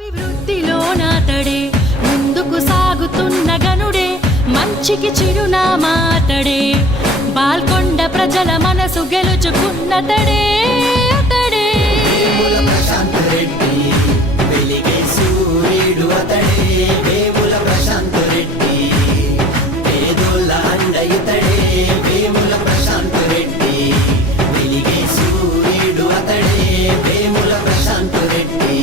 అభివృద్ధిలోనాతడే ముందుకు సాగుతున్న గనుడే మంచికి చిరునామాతడే బాల్కొండ ప్రజల మనసు గెలుచుకున్నతడే అతడే ప్రశాంత్ రెడ్డి వెలిగే సూర్యుడు అతడే వేముల ప్రశాంత్ రెడ్డి పేదోళ్ళ అండ ఇతడే వేముల ప్రశాంత్ రెడ్డి వెలిగే సూర్యుడు అతడే వేముల ప్రశాంత్ రెడ్డి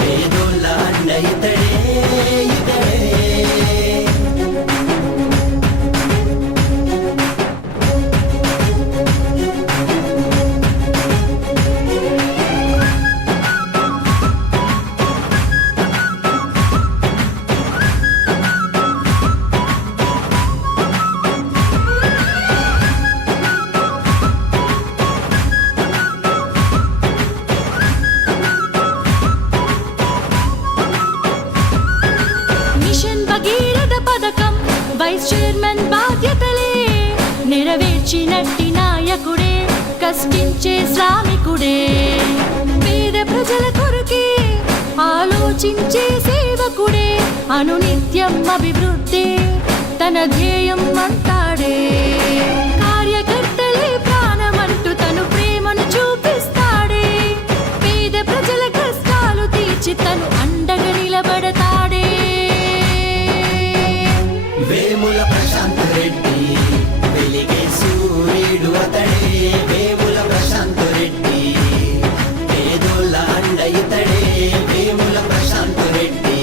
పేదోళ్ళ అండ ఇతడే ఇతడే వైస్ చైర్మన్ బాధ్యతలే నెరవేర్చినట్టి నాయకుడే కష్టించే శ్రామికుడే పేద ప్రజల కొరకే ఆలోచించే సేవకుడే అనునిత్యం అభివృద్ధి తన ధ్యేయం అంటాడే కార్యకర్తలే ప్రాణమంటూ తను ప్రేమను చూపిస్తాడే పేద ప్రజల కష్టాలు తీర్చి తను అండగా నిలబడతాడే వేముల ప్రశాంత్ రెడ్డి వెలిగే సూర్యుడు అతడే వేముల ప్రశాంత్ రెడ్డి పేదోళ్ళ అండ ఇతడే వేముల ప్రశాంత్ రెడ్డి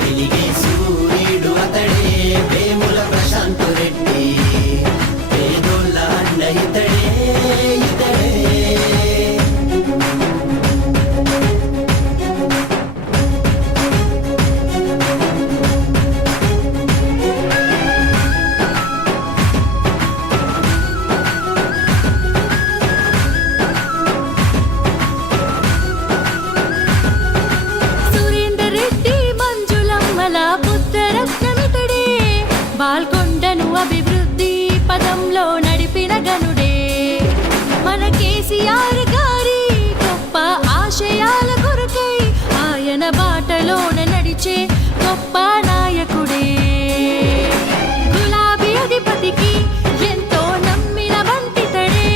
వెలిగే సూర్యుడు అతడే వేముల ప్రశాంత్ రెడ్డి పేదోళ్ళ అండ ఇతడే ఇతడే బాల్కొండను అభివృద్ధి పదంలో నడిపిన గనుడే మన కేసీఆర్ గారి గొప్ప ఆశయాల కొరకై ఆయన బాటలోన నడిచే గొప్ప నాయకుడే గులాబీ అధిపతికి ఎంతో నమ్మిన వంటితడే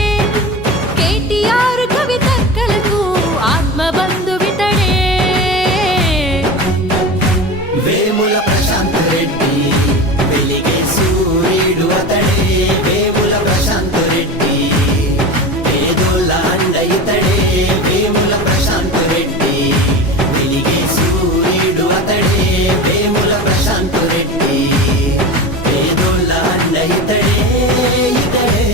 కేటీఆర్ కవితక్కలకు ఆత్మబంధువితడే వేముల ప్రశాంత్ రెడ్డి వెలిగే సూర్యుడు అతడే వేముల ప్రశాంత్ రెడ్డి పేదోళ్ళ అండ ఇతడే వేముల ప్రశాంత్ రెడ్డి వెలిగే సూర్యుడు అతడే వేముల ప్రశాంత్ రెడ్డి పేదోళ్ళ అండ ఇతడే ఇతడే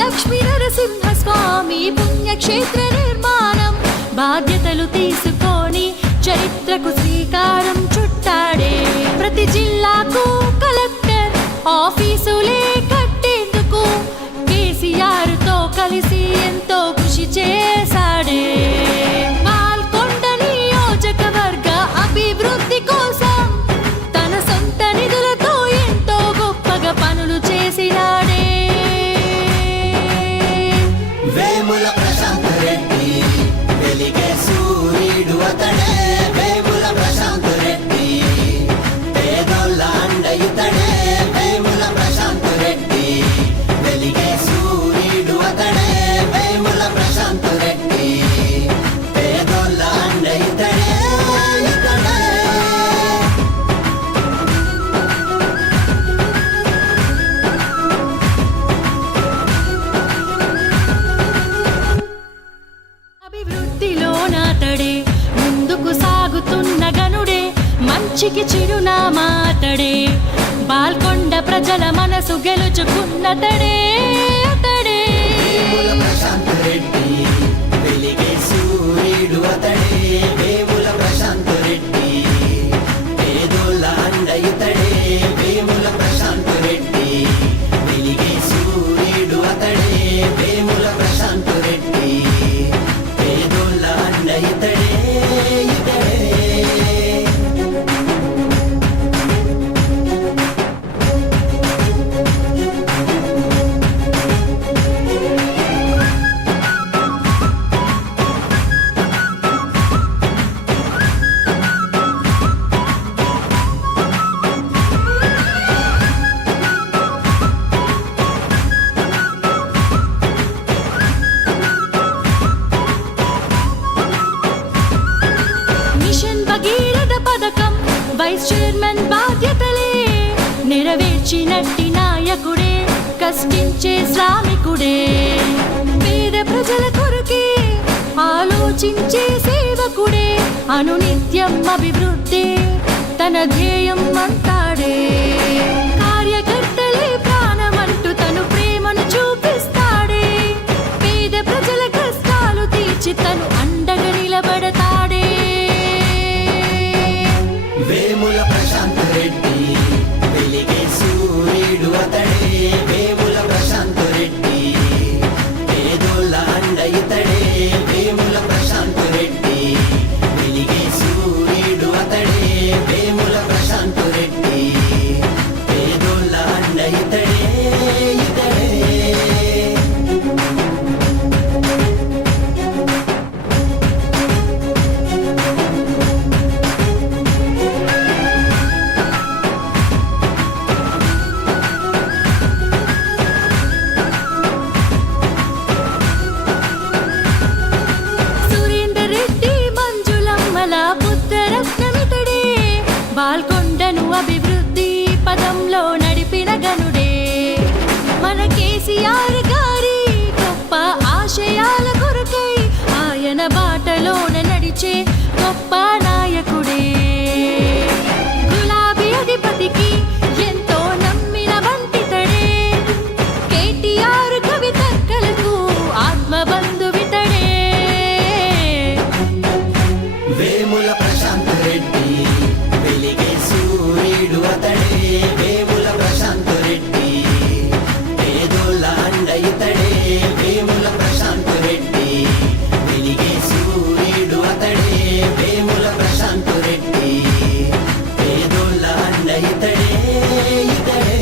లక్ష్మీ నరసింహస్వామి పుణ్యక్షేత్ర నిర్మాణం బాధ్యతలు తీసుకొని చరిత్రకు శ్రీకారం చుట్టాడే ప్రతి జిల్లాకు కలెక్టర్ ఆఫీసులే కట్టేందుకు కేసీఆర్ తో కలిసి ఎంతో కృషి చేశాడే బాల్కొండ నియోజకవర్గ అభివృద్ధి కోసం తన సొంత నిధులతో ఎంతో గొప్పగా పనులు చేసినాడే వేముల ప్రశాంత్ రెడ్డి వెలిగే సూర్యుడు అతడే వేముల ప్రశాంత్ రెడ్డి పేదోళ్ళ అండ ఇతడే వేముల ప్రశాంత్ రెడ్డి వెలిగే సూర్యుడు అతడే వేముల ప్రశాంత్ రెడ్డి పేదోళ్ళ అండ ఇతడే ఇతడే అభివృద్ధిలోనాతడే ముందుకు సాగుతున్న గనుడే మంచికి చిరునామాతడే బాల్కొండ ప్రజల మనసు గెలుచుకున్నతడే అతడే వేముల ప్రశాంత్ రెడ్డి వెలిగే సూర్యుడు అతడే వేముల ప్రశాంత్ రెడ్డి పేదోళ్ళ అండ ఇతడే వేముల ప్రశాంత్ రెడ్డి వెలిగే సూర్యుడు అతడే వేముల ప్రశాంత్ రెడ్డి వైస్ చైర్మన్ బాధ్యతలే నెరవేర్చినట్టి నాయకుడే, కష్టించే శ్రామికుడే, పేద ప్రజల కొరకే ఆలోచించే సేవకుడే, అనునిత్యం అభివృద్ధి తన ధ్యేయం అంతాడే. కార్యకర్తలే ప్రాణమంటూ తను ప్రేమను చూపిస్తాడే, పేద ప్రజల కష్టాలు తీర్చి తను అండగా నిలబడతాడే. వేముల ప్రశాంత్ రెడ్డి వెలిగే సూర్యుడు అతడే, వేముల ప్రశాంత్ రెడ్డి పేదోళ్ళ అండ ఇతడే, వేముల ప్రశాంత్ రెడ్డి వెలిగే సూర్యుడు అతడే, వేముల ప్రశాంత్ రెడ్డి పేదోళ్ళ అండ ఇతడే ఇతడే. సురేందర్ రెడ్డి మంజులమ్మల పుత్రరత్నమితడే, బాల్కొండను అభివృద్ధి పదంలో నడిపిన గనుడే, మన కేసీఆర్ గారి గొప్ప ఆశయాల కొరకై ఆయన బాటలోన నడిచే గొప్ప నాయకుడే. గులాబీ అధిపతికి ఎంతో నమ్మిన వంటితడే, కేటీఆర్ కవితక్కలకు ఆత్మబంధువితడే. వేముల ప్రశాంత్ రెడ్డి వెలిగే సూర్యుడు అతడే, వేముల ప్రశాంత్ రెడ్డి పేదోళ్ళ అండ ఇతడే, వేముల ప్రశాంత్ రెడ్డి వెలిగే సూర్యుడు అతడే, వేముల ప్రశాంత్ రెడ్డి పేదోళ్ళ అండ ఇతడే ఇతడే.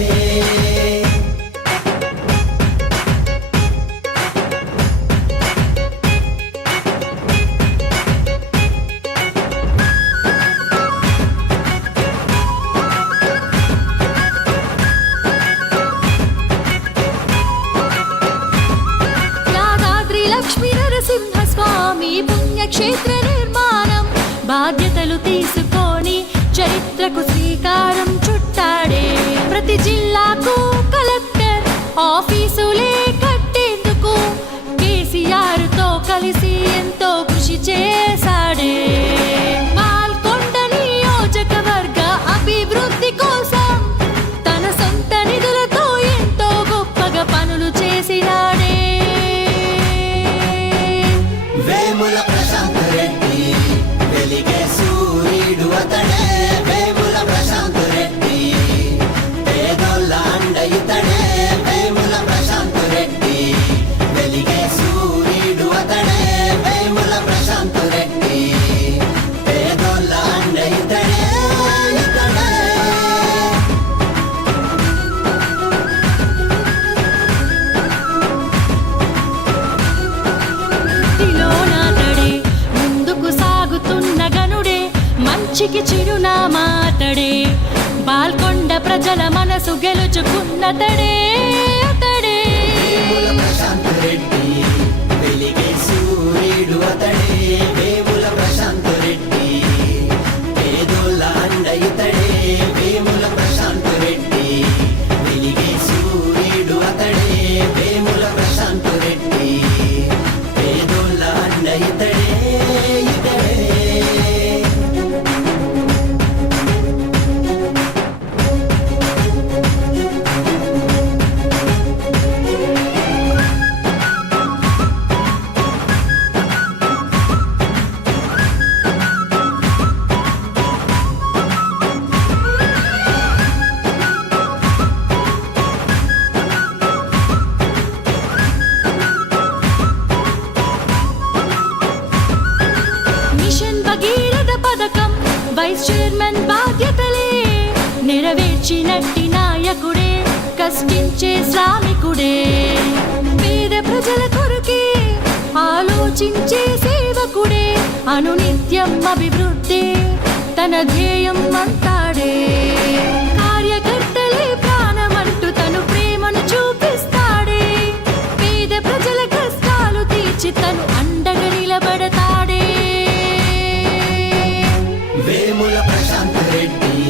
యాదాద్రి లక్ష్మీ నరసింహస్వామి పుణ్యక్షేత్ర నిర్మాణం బాధ్యతలు తీసుకొని చరిత్రకు శ్రీకారం చుట్టాడే. ప్రతి జిల్లాకు కలెక్టర్ ఆఫీసులే కట్టేందుకు కేసీఆర్ తో కలిసి ఎంతో కృషి చేశాడే. బాల్కొండ నియోజకవర్గ అభివృద్ధి కోసం తన సొంత నిధులతో ఎంతో గొప్పగా పనులు చేసినాడే. వేముల ప్రశాంత్ రెడ్డి వెలిగే సూర్యుడు అతడే, వేముల ప్రశాంత్ రెడ్డి పేదోళ్ళ అండ ఇతడే, వేముల ప్రశాంత్ రెడ్డి వెలిగే సూర్యుడు అతడే, వేముల ప్రశాంత్ రెడ్డి పేదోళ్ళ అండ ఇతడే ఇతడే. తిలోనాతడే ముందుకు సాగుతున్న గనుడే, మంచికి చిరునామాతడే, బాల్కొండ ప్రజల మనసు గెలుచుకున్నతడే అతడే. వేముల ప్రశాంత్ రెడ్డి వెలిగే సూర్యుడు అతడే, వేముల ప్రశాంత్ రెడ్డి పేదోళ్ళ అండ ఇతడే, వేముల ప్రశాంత్ రెడ్డి వెలిగే సూర్యుడు అతడే, వేముల ప్రశాంత్ రెడ్డి పేదోళ్ళ అండ ఇతడే ఇతడే. మిషన్ భగీరథ పథకం వైస్ చైర్మన్ బాధ్యతలే నెరవేర్చినట్టి నాయకుడే, కష్టించే శ్రామికుడే, పేద ప్రజల కొరకే ఆలోచించే సేవకుడే, అనునిత్యం అభివృద్ధి తన ధ్యేయం అంతాడే. కార్యకర్తలే ప్రాణమంటూ తను ప్రేమను చూపిస్తాడే, పేద ప్రజల కష్టాలు తీర్చి తను అండగా నిలబడతాడే. వేముల ప్రశాంత్ రెడ్డి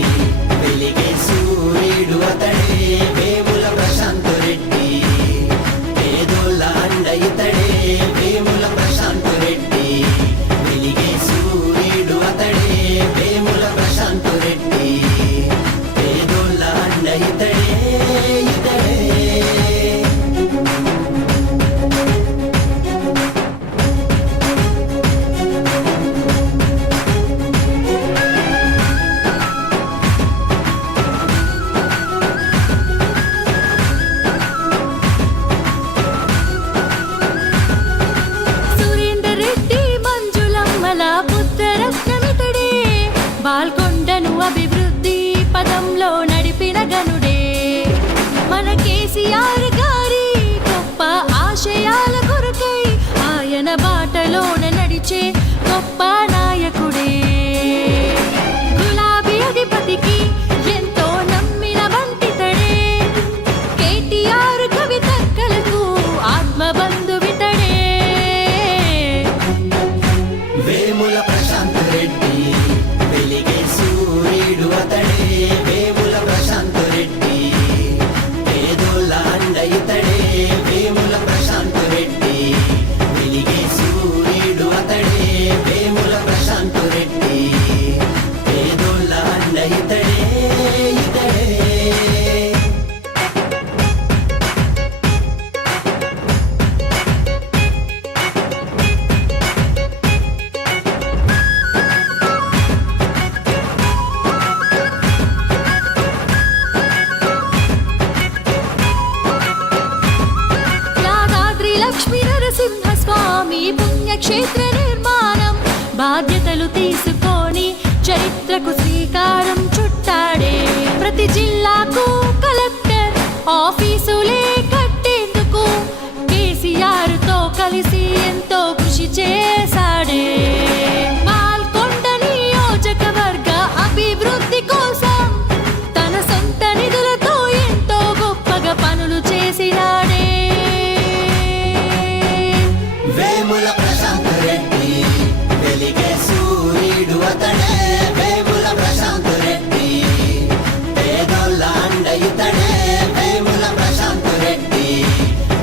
పుణ్యక్షేత్ర నిర్మాణం బాధ్యతలు తీసుకొని చరిత్రకు శ్రీకారం చుట్టాడే. ప్రతి జిల్లాకు కలెక్టర్ ఆఫీసులే కట్టేందుకు కేసీఆర్ తో కలిసి ఎంతో కృషి చేశాడే. బాల్కొండ నియోజకవర్గ అభివృద్ధి కోసం తన సొంత నిధులతో ఎంతో గొప్పగా పనులు చేసినాడే. వేముల ప్రశాంత్ రెడ్డి వెలిగే సూర్యుడు అతడే. వేముల ప్రశాంత్ రెడ్డి పేదోళ్ళ అండ ఇతడే. వేముల ప్రశాంత్ రెడ్డి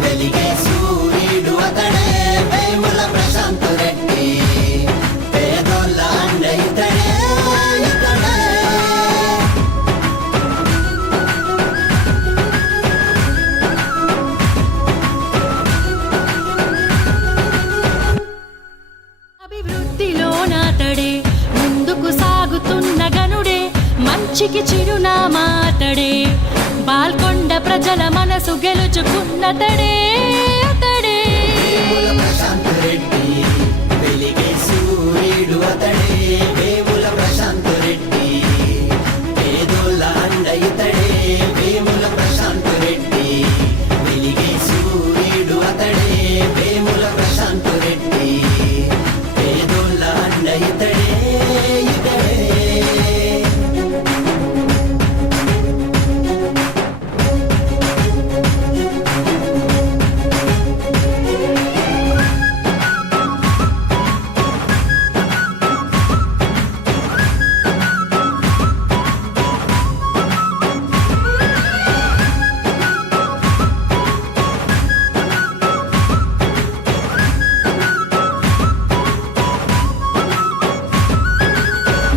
వెలిగే సూర్యుడు అతడే. వేముల ప్రశాంత్ రెడ్డి పేదోళ్ళ అండ ఇతడే. అభివృద్ధిలో నాతడే ముందుకు సాగుతున్న గనుడే మంచికి చిరునామా అతడే. బాల్కొండ ప్రజల మనసు గెలుచుకున్నతడే అతడే. వేముల ప్రశాంత్ రెడ్డి వెలిగే సూర్యుడు అతడే. వేముల ప్రశాంత్ రెడ్డి పేదోళ్ళ అండ ఇతడే. వేముల ప్రశాంత్ రెడ్డి వెలిగే సూర్యుడు అతడే. వేముల ప్రశాంత్ రెడ్డి పేదోళ్ళ అండ ఇతడే.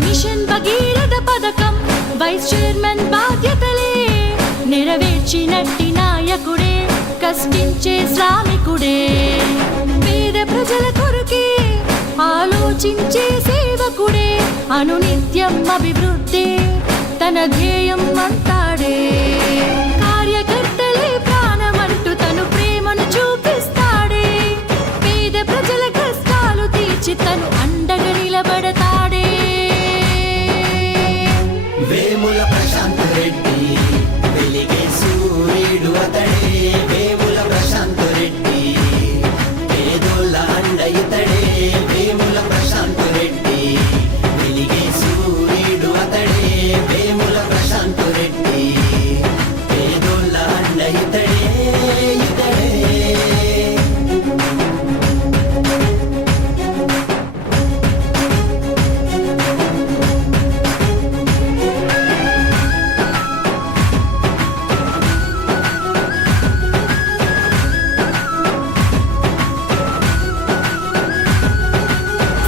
మిషన్ భగీరథ పథకం వైస్ చైర్మన్ బాధ్యతలే నెరవేర్చినట్టి నాయకుడే. కష్టించే శ్రామికుడే. పేద ప్రజల కొరకే ఆలోచించే సేవకుడే. అనునిత్యం అభివృద్ధి తన ధ్యేయం అంటాడే. కార్యకర్తలే ప్రాణమంటూ తను ప్రేమను చూపిస్తాడే. పేద ప్రజల కష్టాలు తీర్చి తను అండగా నిలబడతాడే. వేముల ప్రశాంత్ రెడ్డి వెలిగే సూర్యుడు అతడే. వేముల ప్రశాంత్ రెడ్డి పేదోళ్ళ అండ ఇతడే. వేముల ప్రశాంత్ రెడ్డి వెలిగే సూర్యుడు అతడే. వేముల ప్రశాంత్ రెడ్డి పేదోళ్ళ అండ ఇతడే.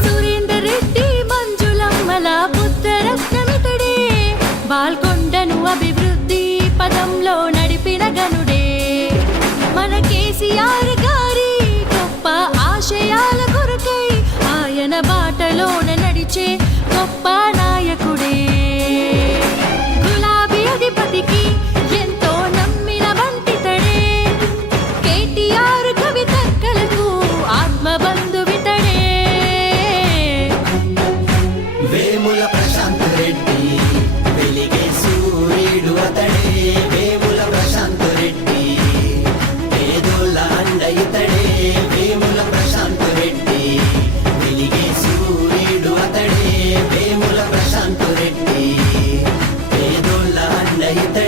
సురేందర్ రెడ్డి మంజులమ్మల పుత్రరత్నమితడే. బాల్కొండను అభివృద్ధి పదంలో నడిపిన గనుడే. మన కేసీఆర్ గారి గొప్ప ఆశయాల కొరకై ఆయన బాటలోన నడిచే గొప్ప నాయకుడే. గులాబీ అధిపతికి ఎంతో నమ్మిన వంటితడే. కేటీఆర్ కవితక్కలకు ఆత్మబంధువితడే. వేముల ప్రశాంత్ రెడ్డి వెలిగే సూర్యుడు అతడే. వేముల ప్రశాంత్ రెడ్డి పేదోళ్ళ అండ ఇతడే. వేముల ప్రశాంత్ రెడ్డి వెలిగే సూర్యుడు అతడే. వేముల ప్రశాంత్ రెడ్డి పేదోళ్ళ అండ ఇతడే.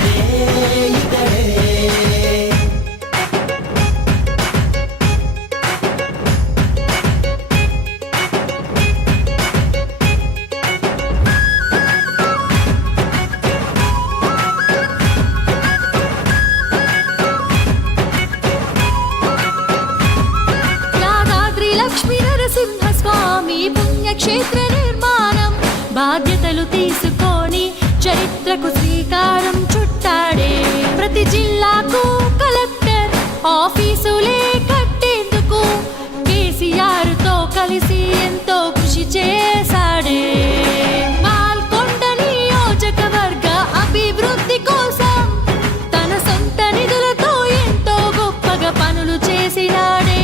యాదాద్రి లక్ష్మీ నరసింహస్వామి పుణ్యక్షేత్ర నిర్మాణం బాధ్యతలు తీసుకొని చరిత్రకు శ్రీకారం చుట్టాడే. ప్రతి జిల్లాకు కలెక్టర్ ఆఫీసులే కట్టేందుకు కేసీఆర్ తో కలిసి ఎంతో కృషి చేశాడే. బాల్కొండ నియోజకవర్గ అభివృద్ధి కోసం తన సొంత నిధులతో ఎంతో గొప్పగా పనులు చేసినాడే.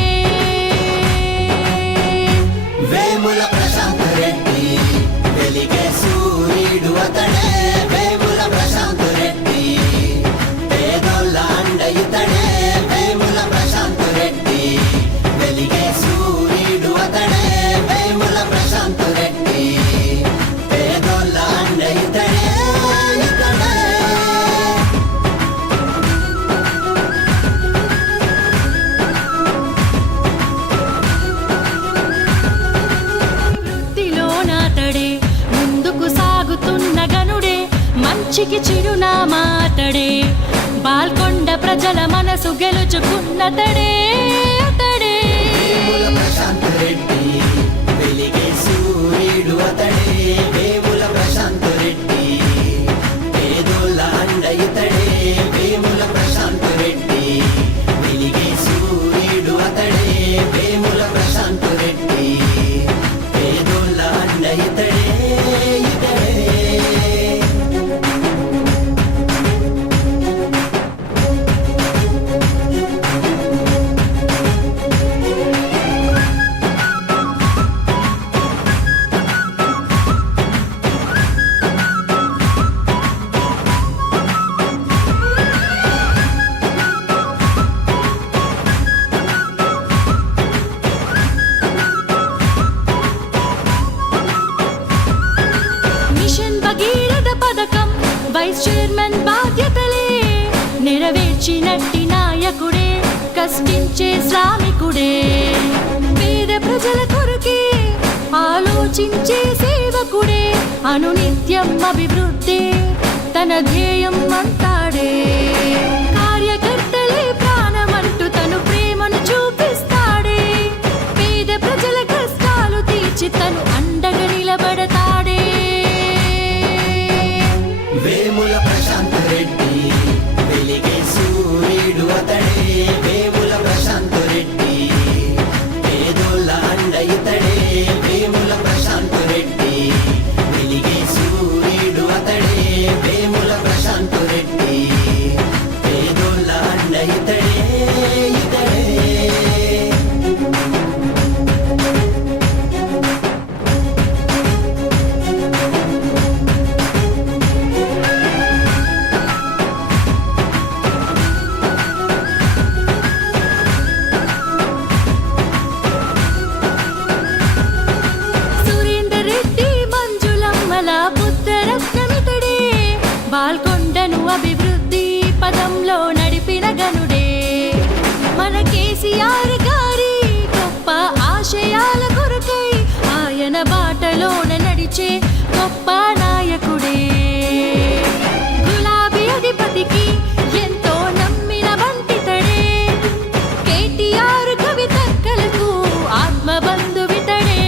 మంచికి చిరునామా అతడే, బాల్కొండ ప్రజల మనసు గెలుచుకున్నతడే అతడే. వేముల ప్రశాంత్ రెడ్డి వెలిగే సూర్యుడు అతడే, వేముల ప్రశాంత్ రెడ్డి పేదోళ్ళ అండ ఇతడే, వేముల ప్రశాంత్ రెడ్డి వెలిగే సూర్యుడు అతడే, వేముల ప్రశాంత్ రెడ్డి పేదోళ్ళ అండ ఇతడే ఇతడే. మిషన్ భగీరథ పథకం వైస్ చైర్మన్ బాధ్యతలే నెరవేర్చినట్టి నాయకుడే, కష్టించే శ్రామికుడే, పేద ప్రజల కొరకే ఆలోచించే సేవకుడే, అనునిత్యం అభివృద్ధి తన ధ్యేయం అంటాడే. కార్యకర్తలే ప్రాణమంటూ తను ప్రేమను చూపిస్తాడే, పేద ప్రజల కష్టాలు తీర్చి తను అండగా నిలబడతాడే. వేముల ప్రశాంత్ రెడ్డి వెలిగే సూర్యుడు అతడే, వేముల ప్రశాంత్ రెడ్డి పేదోళ్ళ అండ ఇతడే, వేముల ప్రశాంత్ రెడ్డి వెలిగే సూర్యుడు అతడే, వేముల ప్రశాంత్ రెడ్డి పేదోళ్ళ అండ ఇతడే ఇతడే. సురేందర్ రెడ్డి మంజులమ్మల పుత్రరత్నమితడే, బాల్కొండను అభివృద్ధి పదంలో నడిపిన గనుడే, మన కేసీఆర్ గారి గొప్ప ఆశయాల కొరకై ఆయన బాటలోన నడిచే గొప్ప నాయకుడే. గులాబీ అధిపతికి ఎంతో నమ్మిన వంటితడే, కేటీఆర్ కవితక్కలకు ఆత్మబంధువితడే.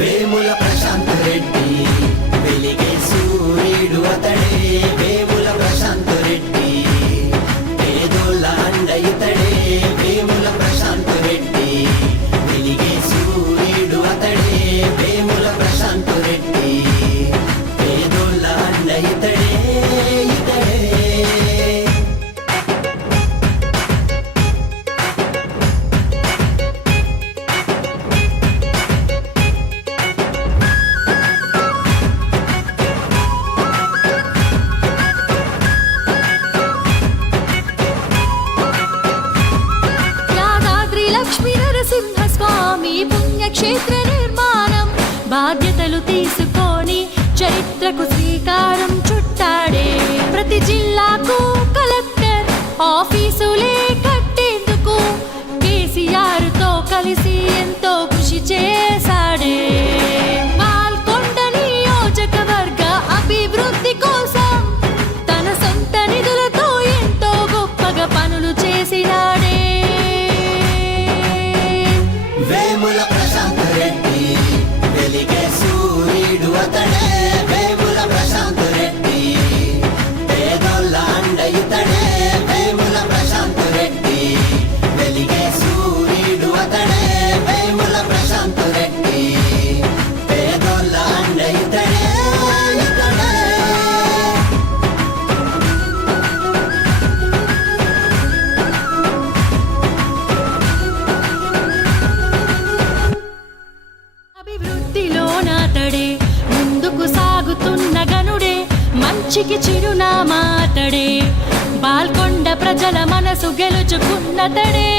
వేముల ప్రశాంత్ రెడ్డి వెలిగే సూర్యుడు అతడే, వేముల ప్రశాంత్ రెడ్డి పేదోళ్ళ అండ ఇతడే, వేముల ప్రశాంత్ రెడ్డి వెలిగే సూర్యుడు అతడే, వేముల ప్రశాంత్ రెడ్డి పేదోళ్ళ అండ ఇతడే ఇతడే. యాదాద్రి లక్ష్మీ నరసింహస్వామి పుణ్యక్షేత్ర నిర్మాణం బాధ్యతలు తీసుకొని చరిత్రకు శ్రీకారం చుట్టాడే. ప్రతి జిల్లాకు కలెక్టర్ ఆఫీసులే కట్టేందుకు కేసీఆర్ తో కలిసి ఎంతో కృషి చేశాడే. బాల్కొండ నియోజకవర్గ అభివృద్ధి కోసం తన సొంత నిధులతో ఎంతో గొప్పగా పనులు చేసినాడే. వేముల ప్రశాంత్ రెడ్డి వెలిగే సూర్యుడు అతడే, వేముల ప్రశాంత్ రెడ్డి పేదోళ్ళ అండ ఇతడే, వేముల ప్రశాంత్ రెడ్డి వెలిగే సూర్యుడు అతడే, వేముల ప్రశాంత్ రెడ్డి పేదోళ్ళ అండ ఇతడే ఇతడే. అభివృద్ధిలో నాతడే, ముందుకు సాగుతున్న గనుడే, మంచికి చిరునామా అతడే, బాల్కొండ ప్రజల మనసు గెలుచుకున్నతడే